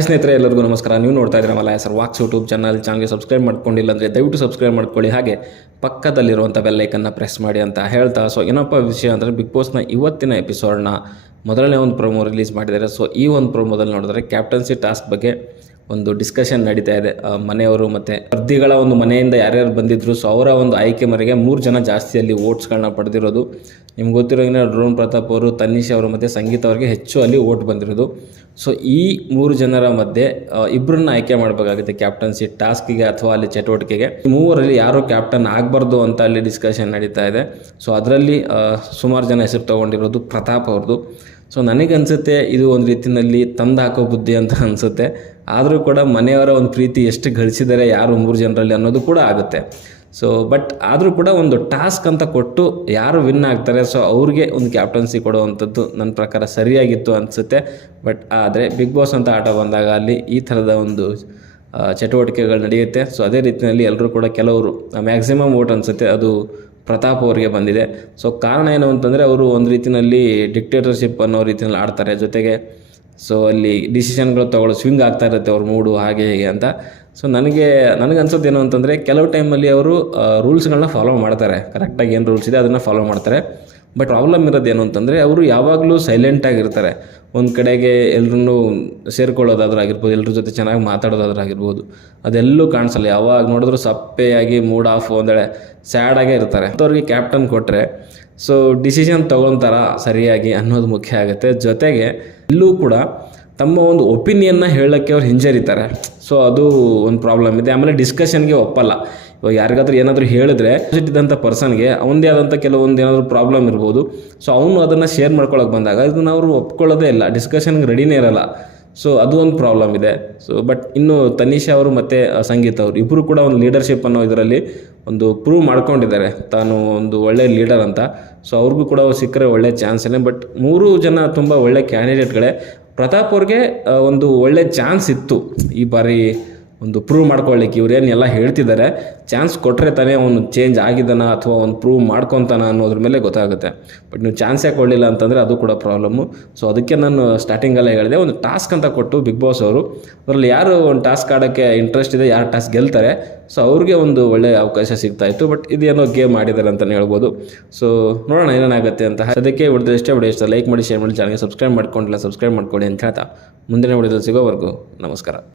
ಸ್ನೇಹಿತರೆ, ಎಲ್ಲರಿಗೂ ನಮಸ್ಕಾರ. ನೀವು ನೋಡ್ತಾ ಇದ್ದೀರಾ Malaya sir vox YouTube channel. ಚಾನಲ್ಗೆ ಸಬ್ಸ್ಕ್ರೈಬ್ ಮಾಡ್ಕೊಂಡಿಲ್ಲ ಅಂದರೆ ದಯವಿಟ್ಟು ಸಬ್ಸ್ಕ್ರೈಬ್ ಮಾಡ್ಕೊಳ್ಳಿ. ಹಾಗೆ ಪಕ್ಕದಲ್ಲಿರುವಂಥ ಬೆಲ್ಲೈಕನ್ನು ಪ್ರೆಸ್ ಮಾಡಿ ಅಂತ ಹೇಳ್ತಾ. ಸೊ, ಏನಪ್ಪ ವಿಷಯ ಅಂದರೆ ಬಿಗ್ ಬಾಸ್ನ ಇವತ್ತಿನ ಎಪಿಸೋಡ್ನ ಮೊದಲನೇ ಒಂದು ಪ್ರೊಮೋ ರಿಲೀಸ್ ಮಾಡಿದ್ದಾರೆ. ಸೊ, ಈ ಒಂದು ಪ್ರೊಮೋದಲ್ಲಿ ನೋಡಿದ್ರೆ ಕ್ಯಾಪ್ಟನ್ಸಿ ಟಾಸ್ಕ್ ಬಗ್ಗೆ ಒಂದು ಡಿಸ್ಕಷನ್ ನಡೀತಾ ಇದೆ. ಮನೆಯವರು ಮತ್ತು ಸ್ಪರ್ಧಿಗಳ ಒಂದು ಮನೆಯಿಂದ ಯಾರ್ಯಾರು ಬಂದಿದ್ರು ಸೊ ಅವರ ಒಂದು ಆಯ್ಕೆ ಮರೆಗೆ ಮೂರು ಜನ ಜಾಸ್ತಿಯಲ್ಲಿ ವೋಟ್ಸ್ಗಳನ್ನ ಪಡೆದಿರೋದು. ನಿಮ್ಗೆ ಗೊತ್ತಿರೋ ಡ್ರೋನ್ ಪ್ರತಾಪ್ ಅವರು ತನ್ನೀಶ್ ಅವರು ಮತ್ತು ಸಂಗೀತ ಅವರಿಗೆ ಹೆಚ್ಚು ಅಲ್ಲಿ ಓಟ್ ಬಂದಿರೋದು. ಸೊ ಈ ಮೂರು ಜನರ ಮಧ್ಯೆ ಇಬ್ಬರನ್ನ ಆಯ್ಕೆ ಮಾಡಬೇಕಾಗುತ್ತೆ ಕ್ಯಾಪ್ಟನ್ಸಿ ಟಾಸ್ಕಿಗೆ ಅಥವಾ ಅಲ್ಲಿ ಚಟುವಟಿಕೆಗೆ. ಮೂವರಲ್ಲಿ ಯಾರು ಕ್ಯಾಪ್ಟನ್ ಆಗಬಾರ್ದು ಅಂತ ಅಲ್ಲಿ ಡಿಸ್ಕಷನ್ ನಡೀತಾ ಇದೆ. ಸೊ ಅದರಲ್ಲಿ ಸುಮಾರು ಜನ ಹೆಸರು ತೊಗೊಂಡಿರೋದು ಪ್ರತಾಪ್ ಅವ್ರದ್ದು ಸೊ ನನಗನ್ಸುತ್ತೆ ಇದು ಒಂದು ರೀತಿಯಲ್ಲಿ ತಂದು ಹಾಕೋ ಬುದ್ಧಿ ಅಂತ ಅನಿಸುತ್ತೆ. ಆದರೂ ಕೂಡ ಮನೆಯವರ ಒಂದು ಪ್ರೀತಿ ಎಷ್ಟು ಗಳಿಸಿದ್ದಾರೆ ಯಾರು ಮೂರು ಜನರಲ್ಲಿ ಅನ್ನೋದು ಕೂಡ ಆಗುತ್ತೆ. ಸೊ ಬಟ್ ಆದರೂ ಕೂಡ ಒಂದು ಟಾಸ್ಕ್ ಅಂತ ಕೊಟ್ಟು ಯಾರು ವಿನ್ ಆಗ್ತಾರೆ ಸೊ ಅವ್ರಿಗೆ ಒಂದು ಕ್ಯಾಪ್ಟನ್ಸಿ ಕೊಡುವಂಥದ್ದು ನನ್ನ ಪ್ರಕಾರ ಸರಿಯಾಗಿತ್ತು ಅನಿಸುತ್ತೆ. ಬಟ್ ಆದರೆ ಬಿಗ್ ಬಾಸ್ ಅಂತ ಆಟ ಬಂದಾಗ ಅಲ್ಲಿ ಈ ಥರದ ಒಂದು ಚಟುವಟಿಕೆಗಳು ನಡೆಯುತ್ತೆ. ಸೊ ಅದೇ ರೀತಿಯಲ್ಲಿ ಎಲ್ಲರೂ ಕೂಡ ಕೆಲವರು ಮ್ಯಾಕ್ಸಿಮಮ್ ವೋಟ್ ಅನಿಸುತ್ತೆ, ಅದು ಪ್ರತಾಪ್ ಅವರಿಗೆ ಬಂದಿದೆ. ಸೊ ಕಾರಣ ಏನು ಅಂತಂದರೆ ಅವರು ಒಂದು ರೀತಿಯಲ್ಲಿ ಡಿಕ್ಟೇಟರ್ಶಿಪ್ ಅನ್ನೋ ರೀತಿಯಲ್ಲಿ ಆಡ್ತಾರೆ. ಜೊತೆಗೆ ಸೊ ಅಲ್ಲಿ ಡಿಸಿಷನ್ಗಳು ತಗೊಳ್ಳೋ ಸ್ವಿಂಗ್ ಆಗ್ತಾ ಇರುತ್ತೆ ಅವ್ರ ಮೂಡು ಹಾಗೆ ಹೀಗೆ ಅಂತ. ಸೊ ನನಗೆ ನನಗೆ ಅನ್ಸೋದು ಏನು ಅಂತಂದರೆ ಕೆಲವು ಟೈಮಲ್ಲಿ ಅವರು ರೂಲ್ಸ್ಗಳನ್ನ ಫಾಲೋ ಮಾಡ್ತಾರೆ. ಕರೆಕ್ಟಾಗಿ ಏನು ರೂಲ್ಸ್ ಇದೆ ಅದನ್ನು ಫಾಲೋ ಮಾಡ್ತಾರೆ. ಬಟ್ ಪ್ರಾಬ್ಲಮ್ ಇರೋದು ಏನು ಅಂತಂದರೆ ಅವರು ಯಾವಾಗಲೂ ಸೈಲೆಂಟಾಗಿರ್ತಾರೆ ಒಂದು ಕಡೆಗೆ ಎಲ್ಲರೂ ಸೇರ್ಕೊಳ್ಳೋದಾದ್ರಾಗಿರ್ಬೋದು ಎಲ್ಲರ ಜೊತೆ ಚೆನ್ನಾಗಿ ಮಾತಾಡೋದಾದ್ರಾಗಿರ್ಬೋದು ಅದೆಲ್ಲೂ ಕಾಣಿಸಲ್ಲ. ಯಾವಾಗ ನೋಡಿದ್ರು ಸಪ್ಪೆಯಾಗಿ ಮೂಡ್ ಆಫ್ ಒಂದೇಳೆ ಸ್ಯಾಡಾಗೇ ಇರ್ತಾರೆ. ಅವ್ರಿಗೆ ಕ್ಯಾಪ್ಟನ್ ಕೊಟ್ಟರೆ ಸೊ ಡಿಸಿಷನ್ ತೊಗೊತಾರ ಸರಿಯಾಗಿ ಅನ್ನೋದು ಮುಖ್ಯ ಆಗುತ್ತೆ. ಜೊತೆಗೆ ಇಲ್ಲೂ ಕೂಡ ತಮ್ಮ ಒಂದು ಒಪಿನಿಯನ್ನ ಹೇಳೋಕ್ಕೆ ಅವ್ರು ಹಿಂಜರಿತಾರೆ. ಸೊ ಅದು ಒಂದು ಪ್ರಾಬ್ಲಮ್ ಇದೆ. ಆಮೇಲೆ ಡಿಸ್ಕಷನ್ಗೆ ಒಪ್ಪಲ್ಲ. ಇವಾಗ ಯಾರಿಗಾದ್ರೂ ಏನಾದರೂ ಹೇಳಿದ್ರೆ ಇದ್ದಂಥ ಪರ್ಸನ್ಗೆ ಅವನದೇ ಆದಂಥ ಕೆಲವೊಂದು ಏನಾದರೂ ಪ್ರಾಬ್ಲಮ್ ಇರ್ಬೋದು. ಸೊ ಅವನು ಅದನ್ನು ಶೇರ್ ಮಾಡ್ಕೊಳ್ಳೋಕೆ ಬಂದಾಗ ಇದನ್ನ ಅವರು ಒಪ್ಕೊಳ್ಳೋದೇ ಇಲ್ಲ. ಡಿಸ್ಕಷನ್ಗೆ ರೆಡಿನೇ ಇರಲ್ಲ. ಸೊ ಅದು ಒಂದು ಪ್ರಾಬ್ಲಮ್ ಇದೆ. ಸೊ ಬಟ್ ಇನ್ನು ತನಿಷಾ ಅವರು ಮತ್ತು ಸಂಗೀತ ಅವರು ಇಬ್ಬರು ಕೂಡ ಒಂದು ಲೀಡರ್ಶಿಪ್ ಅನ್ನೋ ಇದರಲ್ಲಿ ಒಂದು ಪ್ರೂವ್ ಮಾಡ್ಕೊಂಡಿದ್ದಾರೆ. ತಾನು ಒಂದು ಒಳ್ಳೆ ಲೀಡರ್ ಅಂತ. ಸೊ ಅವ್ರಿಗೂ ಕೂಡ ಸಿಕ್ಕರೆ ಒಳ್ಳೆ ಚಾನ್ಸ್ ಬಟ್ ಮೂರು ಜನ ತುಂಬ ಒಳ್ಳೆ ಕ್ಯಾಂಡಿಡೇಟ್ಗಳೇ ಪ್ರತಾಪ್ ಅವ್ರಿಗೆ ಒಂದು ಒಳ್ಳೆ ಚಾನ್ಸ್ ಇತ್ತು. ಈ ಬಾರಿ ಒಂದು ಪ್ರೂವ್ ಮಾಡ್ಕೊಳ್ಳಿಕ್ಕೆ ಇವ್ರೇನೆಲ್ಲ ಹೇಳ್ತಿದ್ದಾರೆ ಚಾನ್ಸ್ ಕೊಟ್ಟರೆ ತಾನೇ ಅವನು ಚೇಂಜ್ ಆಗಿದ್ದಾನ ಅಥವಾ ಅವ್ನು ಪ್ರೂವ್ ಮಾಡ್ಕೊತಾನ ಅನ್ನೋದ್ರ ಮೇಲೆ ಗೊತ್ತಾಗುತ್ತೆ. ಬಟ್ ನೀವು ಚಾನ್ಸೇ ಕೊಡಲಿಲ್ಲ ಅಂತಂದರೆ ಅದು ಕೂಡ ಪ್ರಾಬ್ಲಮ್ಮು ಸೊ ಅದಕ್ಕೆ ನಾನು ಸ್ಟಾರ್ಟಿಂಗಲ್ಲೇ ಹೇಳಿದೆ, ಒಂದು ಟಾಸ್ಕ್ ಅಂತ ಕೊಟ್ಟು ಬಿಗ್ ಬಾಸ್ ಅವರು, ಅದರಲ್ಲಿ ಯಾರು ಒಂದು ಟಾಸ್ಕ್ ಆಡೋಕ್ಕೆ ಇಂಟ್ರೆಸ್ಟ್ ಇದೆ, ಯಾರು ಟಾಸ್ಕ್ ಗೆಲ್ತಾರೆ ಸೊ ಅವ್ರಿಗೆ ಒಂದು ಒಳ್ಳೆಯ ಅವಕಾಶ ಸಿಗ್ತಾ ಇತ್ತು. ಬಟ್ ಇದೇನೋ ಗೇಮ್ ಮಾಡಿದ್ದಾರೆ ಅಂತಲೇ ಹೇಳ್ಬೋದು. ಸೊ ನೋಡೋಣ ಏನೇನಾಗುತ್ತೆ ಅಂತ. ಅದಕ್ಕೆ ಹೊಡೆದ್ರೆ ಎಷ್ಟೇ ವಿಡಿಯೋ ಇಷ್ಟ ಲೈಕ್ ಮಾಡಿ ಶೇರ್ ಮಾಡಿ ಚಾನಲ್ಗೆ ಸಬ್ಸ್ಕ್ರೈಬ್ ಮಾಡ್ಕೊಂಡಿಲ್ಲ ಸಬ್ಸ್ಕ್ರೈಬ್ ಮಾಡ್ಕೊಳ್ಳಿ ಅಂತ ಹೇಳ್ತಾ. ಮುಂದಿನ ವಿಡಿಯೋದಲ್ಲಿ ಸಿಗೋವರೆಗೂ ನಮಸ್ಕಾರ.